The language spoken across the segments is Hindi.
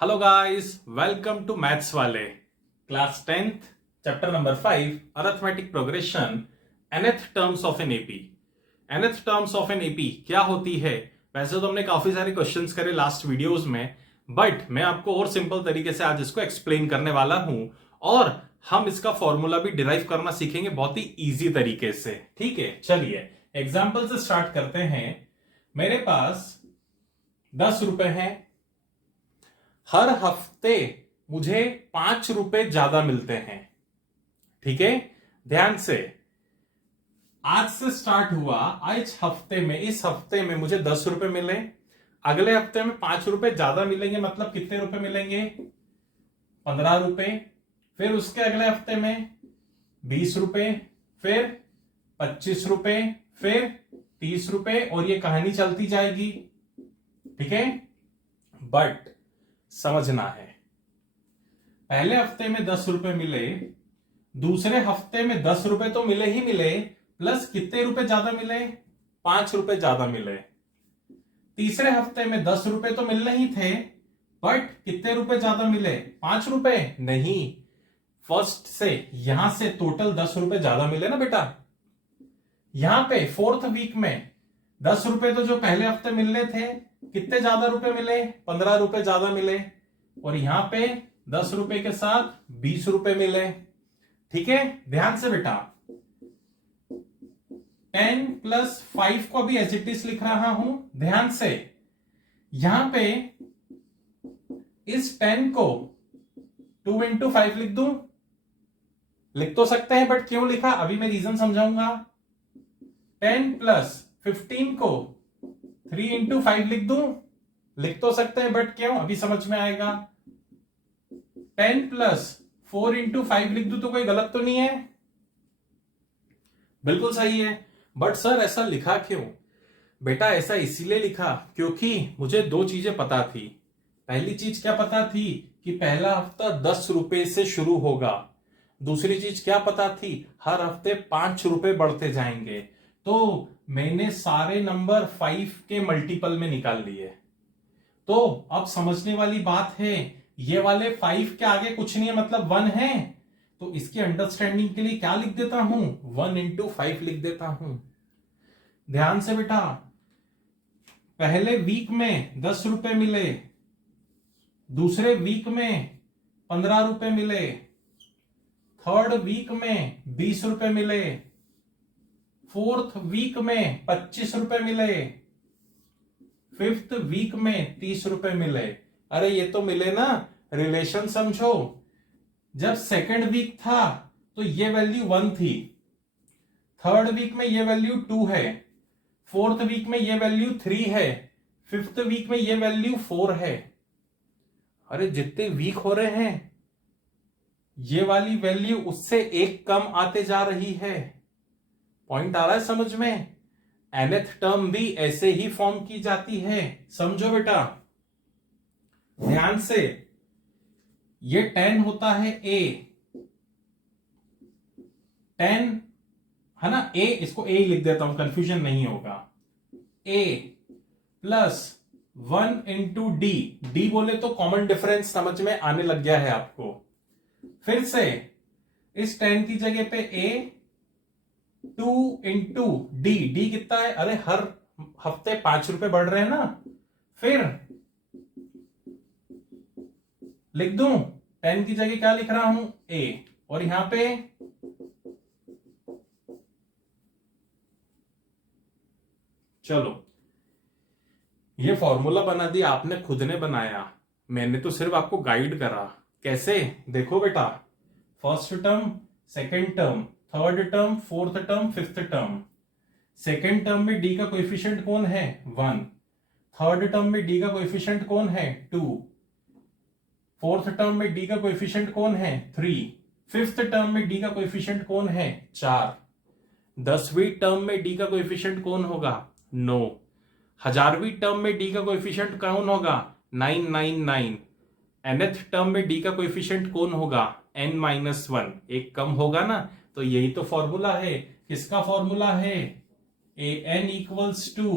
Hello guys, welcome to maths वाले class 10th chapter number 5 arithmetic progression nth terms of an AP. nth terms of an AP क्या होती है? वैसे तो हमने काफी सारे क्वेश्चंस करे लास्ट वीडियोस में, बट मैं आपको और सिंपल तरीके से आज इसको एक्सप्लेन करने वाला हूं और हम इसका फॉर्मूला भी डिराइव करना सीखेंगे बहुत ही इजी तरीके से। ठीक है, चलिए एग्जाम्पल से स्टार्ट करते हैं। मेरे पास 10 रुपए हैं, हर हफ्ते मुझे 5 रुपए ज्यादा मिलते हैं। ठीक है, ध्यान से, आज से स्टार्ट हुआ, इस हफ्ते में मुझे 10 रुपए मिले, अगले हफ्ते में 5 रुपए ज्यादा मिलेंगे, मतलब कितने रुपए मिलेंगे? 15 रुपए। फिर उसके अगले हफ्ते में 20 रुपए, फिर 25 रुपए, फिर 30 रुपए, और ये कहानी चलती जाएगी। ठीक है, बट समझना है, पहले हफ्ते में 10 रुपए मिले, दूसरे हफ्ते में 10 रुपए तो मिले ही मिले, प्लस कितने रुपए ज्यादा मिले? 5 रुपए ज्यादा मिले। तीसरे हफ्ते में 10 रुपए तो मिलने ही थे, बट कितने रुपए ज्यादा मिले? 5 रुपए नहीं, फर्स्ट से यहां से टोटल 10 रुपए ज्यादा मिले ना बेटा। यहां पे फोर्थ वीक में 10 रुपए तो जो पहले हफ्ते मिलने थे, कितने ज्यादा रुपए मिले? 15 रुपए ज्यादा मिले, और यहां पे 10 रुपए के साथ 20 रुपए मिले। ठीक है, ध्यान से बेटा, 10 प्लस 5 को भी एज इट इज लिख रहा हूं, ध्यान से। यहां पे इस 10 को 2 इंटू 5 लिख दूं, लिख तो सकते हैं, बट क्यों लिखा अभी मैं रीजन समझाऊंगा। 10 प्लस 15 को 3 इंटू 5 लिख दूं, लिख तो सकते हैं, बट क्यों अभी समझ में आएगा। 10 प्लस 4 इंटू 5 लिख दूं तो कोई गलत तो नहीं है? बिल्कुल सही है, बट सर ऐसा लिखा क्यों? बेटा ऐसा इसीलिए लिखा क्योंकि मुझे दो चीजें पता थी। पहली चीज क्या पता थी कि पहला हफ्ता 10 रुपए से शुरू होगा। दूसरी चीज क्या पता थी? हर हफ्ते 5 रुपए बढ़ते जाएंगे। तो मैंने सारे नंबर 5 के मल्टीपल में निकाल लिए। तो अब समझने वाली बात है, ये वाले 5 के आगे कुछ नहीं है, मतलब 1 है, तो इसकी अंडरस्टैंडिंग के लिए क्या लिख देता हूं? 1 इंटू 5 लिख देता हूं। ध्यान से बेटा, पहले वीक में 10 रुपए मिले, दूसरे वीक में 15 रुपए मिले, थर्ड वीक में 20 रुपए मिले, फोर्थ वीक में 25 रुपए मिले, फिफ्थ वीक में 30 रुपए मिले। अरे ये तो मिले ना, रिलेशन समझो। जब सेकंड वीक था तो ये वैल्यू 1 थी, थर्ड वीक में ये वैल्यू 2 है, फोर्थ वीक में ये वैल्यू 3 है, फिफ्थ वीक में ये वैल्यू 4 है। अरे जितने वीक हो रहे हैं ये वाली वैल्यू उससे एक कम आते जा रही है। पॉइंट आ रहा है समझ में? nth टर्म भी ऐसे ही फॉर्म की जाती है, समझो बेटा ध्यान से। ये 10 होता है a, 10 है ना, a, इसको a लिख देता हूं कंफ्यूजन नहीं होगा। a plus 1 into D, D बोले तो कॉमन डिफरेंस समझ में आने लग गया है आपको। फिर से इस 10 की जगह पे a, 2 इंटू डी, डी कितना है? अरे हर हफ्ते 5 रुपए बढ़ रहे हैं ना। फिर लिख दूं 10 की जगह क्या लिख रहा हूं? a, और यहां पे चलो ये फॉर्मूला बना दिया, आपने खुद ने बनाया, मैंने तो सिर्फ आपको गाइड करा। कैसे? देखो बेटा, first term, second term, third term, fourth term, fifth term. Second term में डी का कोएफिशिएंट कौन है? 1। थर्ड टर्म में डी का कोएफिशिएंट कौन है? 2। फोर्थ टर्म में डी का कोएफिशिएंट कौन है? 3। फिफ्थ टर्म में डी का कोएफिशिएंट कौन है? 4। 10वीं टर्म में डी का कोएफिशिएंट कौन होगा? 9। 1000वीं टर्म में डी का कोएफिशिएंट कौन होगा? 999। nth टर्म में डी का कोएफिशिएंट कौन होगा? n-1, एक कम होगा ना। तो यही तो फॉर्मूला है। किसका फॉर्मूला है? an equals to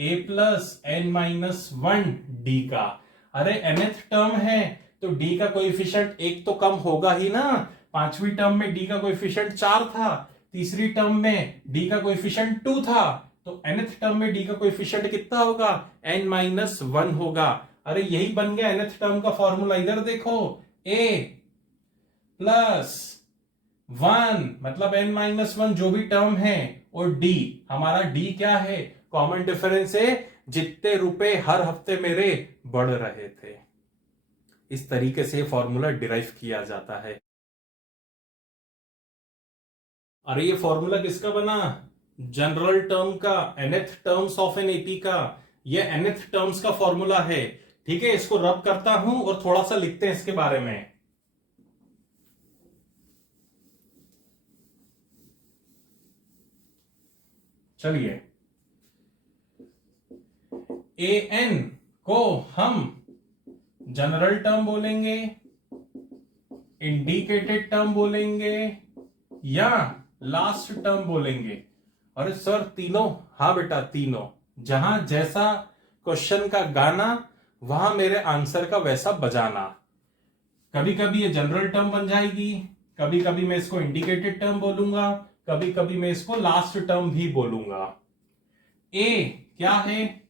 a plus n-1 d का। अरे nth टर्म है तो d का कोएफिशिएंट एक तो कम होगा ही ना। पांचवी टर्म में d का कोएफिशिएंट 4 था, तीसरी टर्म में d का कोएफिशिएंट 2 था, तो nth टर्म में d का कोएफिशिएंट कितना होगा, n-1 होगा। अरे यही बन गया nth टर्म का फॉर्मूला। इधर देखो, a प्लस 1 मतलब n-1 जो भी टर्म है, और d, हमारा d क्या है, कॉमन डिफरेंस है, जितने रुपए हर हफ्ते मेरे बढ़ रहे थे। इस तरीके से फॉर्मूला डिराइव किया जाता है। अरे ये फॉर्मूला किसका बना, जनरल टर्म का, nth terms of an AP का, ये nth टर्म्स का फॉर्मूला है। ठीक है, इसको रब करता हूं और थोड़ा सा लिखते हैं इसके बारे में। चलिए, an को हम जनरल टर्म बोलेंगे, इंडिकेटेड टर्म बोलेंगे, या लास्ट टर्म बोलेंगे। अरे सर तीनों? हाँ बेटा तीनों। जहां जैसा क्वेश्चन का गाना, वहां मेरे आंसर का वैसा बजाना। कभी कभी ये जनरल टर्म बन जाएगी, कभी कभी मैं इसको इंडिकेटेड टर्म बोलूंगा, कभी कभी मैं इसको लास्ट टर्म भी बोलूंगा। ए क्या है,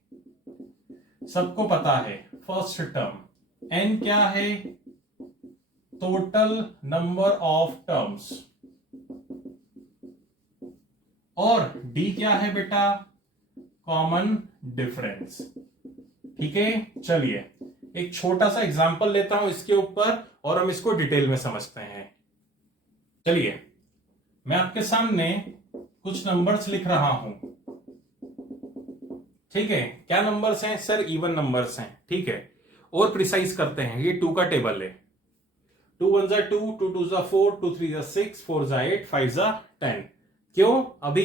सबको पता है, फर्स्ट टर्म। एन क्या है, टोटल नंबर ऑफ टर्म्स। और डी क्या है बेटा, कॉमन डिफरेंस। ठीक है, चलिए एक छोटा सा एग्जांपल लेता हूं इसके ऊपर और हम इसको डिटेल में समझते हैं। चलिए, मैं आपके सामने कुछ नंबर्स लिख रहा हूं। ठीक है, क्या नंबर्स हैं सर, इवन नंबर्स हैं। ठीक है, और प्रिसाइज करते हैं, ये 2 का टेबल है। 2 1 जा 2, 2 2 जा 4, 2 3 जा 6, 4 जा 8, 5 जा 10। क्यों,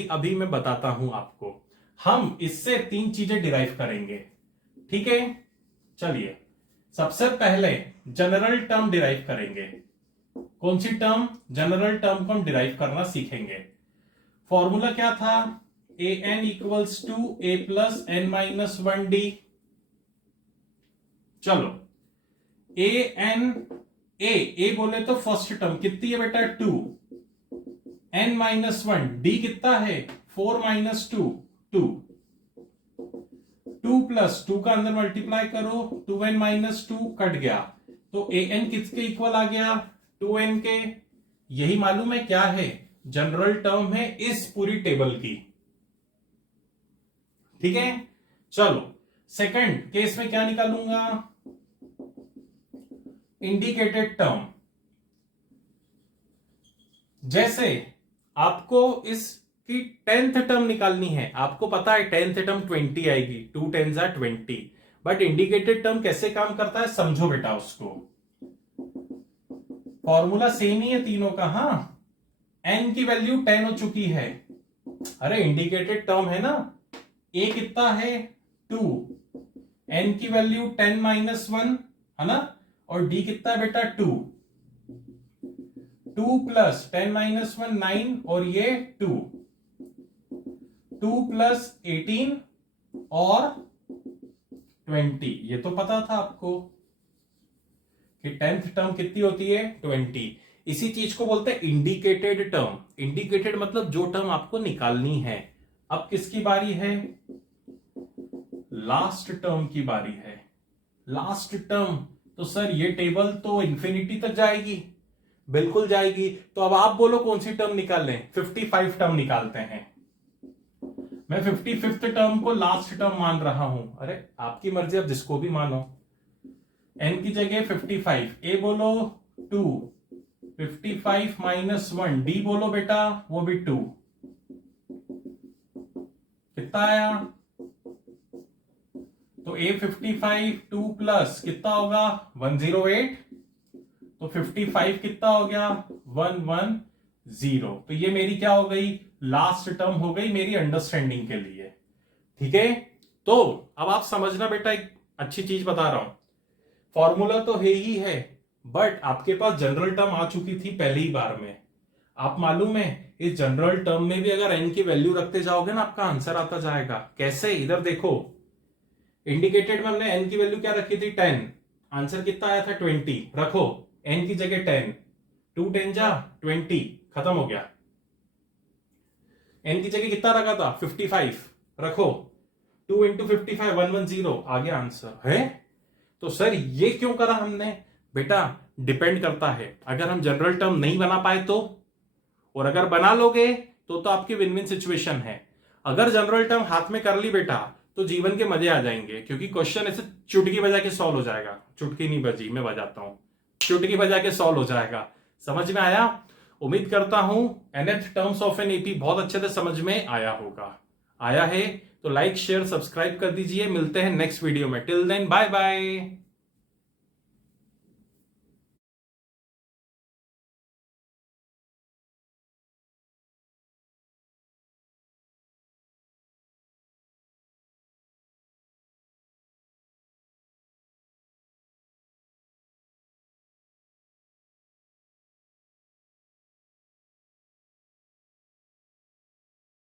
अभी मैं बताता हूं आपको। हम इससे 3 चीजें डिराइव करेंगे। ठीक है, चलिए सबसे पहले जनरल टर्म डिराइव करेंगे। कौन सी टर्म, जनरल टर्म को हम डिराइव करना सीखेंगे। फॉर्मूला क्या था, a n equals to a plus n-1d। चलो, ए एन, ए बोले तो फर्स्ट टर्म कितनी है बेटा, 2, n-1, d कितना है, 4 - 2, 2 प्लस 2 का अंदर मल्टीप्लाई करो, 2n-2 कट गया, तो an किसके इक्वल आ गया, 2n के। यही मालूम है क्या है, जनरल टर्म है इस पूरी टेबल की। ठीक है, चलो सेकंड केस में क्या निकालूंगा, इंडिकेटेड टर्म। जैसे आपको इसकी 10th टर्म निकालनी है, आपको पता है 10th टर्म 20 आएगी, 2 10 जा 20, बट इंडिकेटेड टर्म कैसे काम करता है समझो बेटा उसको। फॉर्मूला सेम ही है तीनों का। हाँ, n की वैल्यू 10 हो चुकी है। अरे इंडिकेटेड टर्म है ना, a कितना है 2, n की वैल्यू 10-1 है ना, और d कितना है बेटा 2, 2 प्लस 10-1 9, और ये 2, 2 प्लस 18 और 20। ये तो पता था आपको कि 10th टर्म कितनी होती है, 20। इसी चीज को बोलते हैं इंडिकेटेड टर्म। इंडिकेटेड मतलब जो टर्म आपको निकालनी है। अब किसकी बारी है, लास्ट टर्म की बारी है। लास्ट टर्म तो सर ये टेबल तो इंफिनिटी तक जाएगी, बिल्कुल जाएगी। तो अब आप बोलो कौन सी टर्म निकालें, 55 टर्म निकालते हैं। मैं 55th टर्म को लास्ट टर्म मान रहा हूं। अरे आपकी मर्जी, अब जिसको भी मानो। n की जगह 55, ए बोलो 2, 55 - 1, d बोलो बेटा वो भी 2, कितना आया, तो A55 2 प्लस कितना होगा 108, तो 55 कितना हो गया 110। तो ये मेरी क्या हो गई, लास्ट टर्म हो गई मेरी अंडरस्टैंडिंग के लिए। ठीक है, तो अब आप समझना बेटा, एक अच्छी चीज बता रहा हूं। फॉर्मूला तो है ही है, बट आपके पास जनरल टर्म आ चुकी थी पहली बार में। आप मालूम है इस जनरल टर्म में भी अगर n की वैल्यू रखते जाओगे ना, आपका आंसर आता जाएगा। कैसे, इधर देखो, इंडिकेटेड में हमने n की वैल्यू क्या रखी थी 10, आंसर कितना आया था 20, रखो n की जगह 10, 2 10 जा 20, खत्म हो गया। n की जगह कितना रखा था 55, रखो 2 इंटू 55 110, आ गया आंसर है। तो सर ये क्यों करा हमने? बेटा डिपेंड करता है, अगर हम जनरल टर्म नहीं बना पाए तो, और अगर बना लोगे तो आपकी विन विन सिचुएशन है। अगर जनरल टर्म हाथ में कर ली बेटा तो जीवन के मजे आ जाएंगे, क्योंकि क्वेश्चन ऐसे चुटकी बजा के सॉल्व हो जाएगा। चुटकी नहीं बजी, मैं बजाता हूं, चुटकी बजा के सॉल्व हो जाएगा। समझ में आया? उम्मीद करता हूं nth terms of an AP बहुत अच्छे से समझ में आया होगा। आया है तो लाइक शेयर सब्सक्राइब कर दीजिए। मिलते हैं नेक्स्ट वीडियो में। Till then bye bye.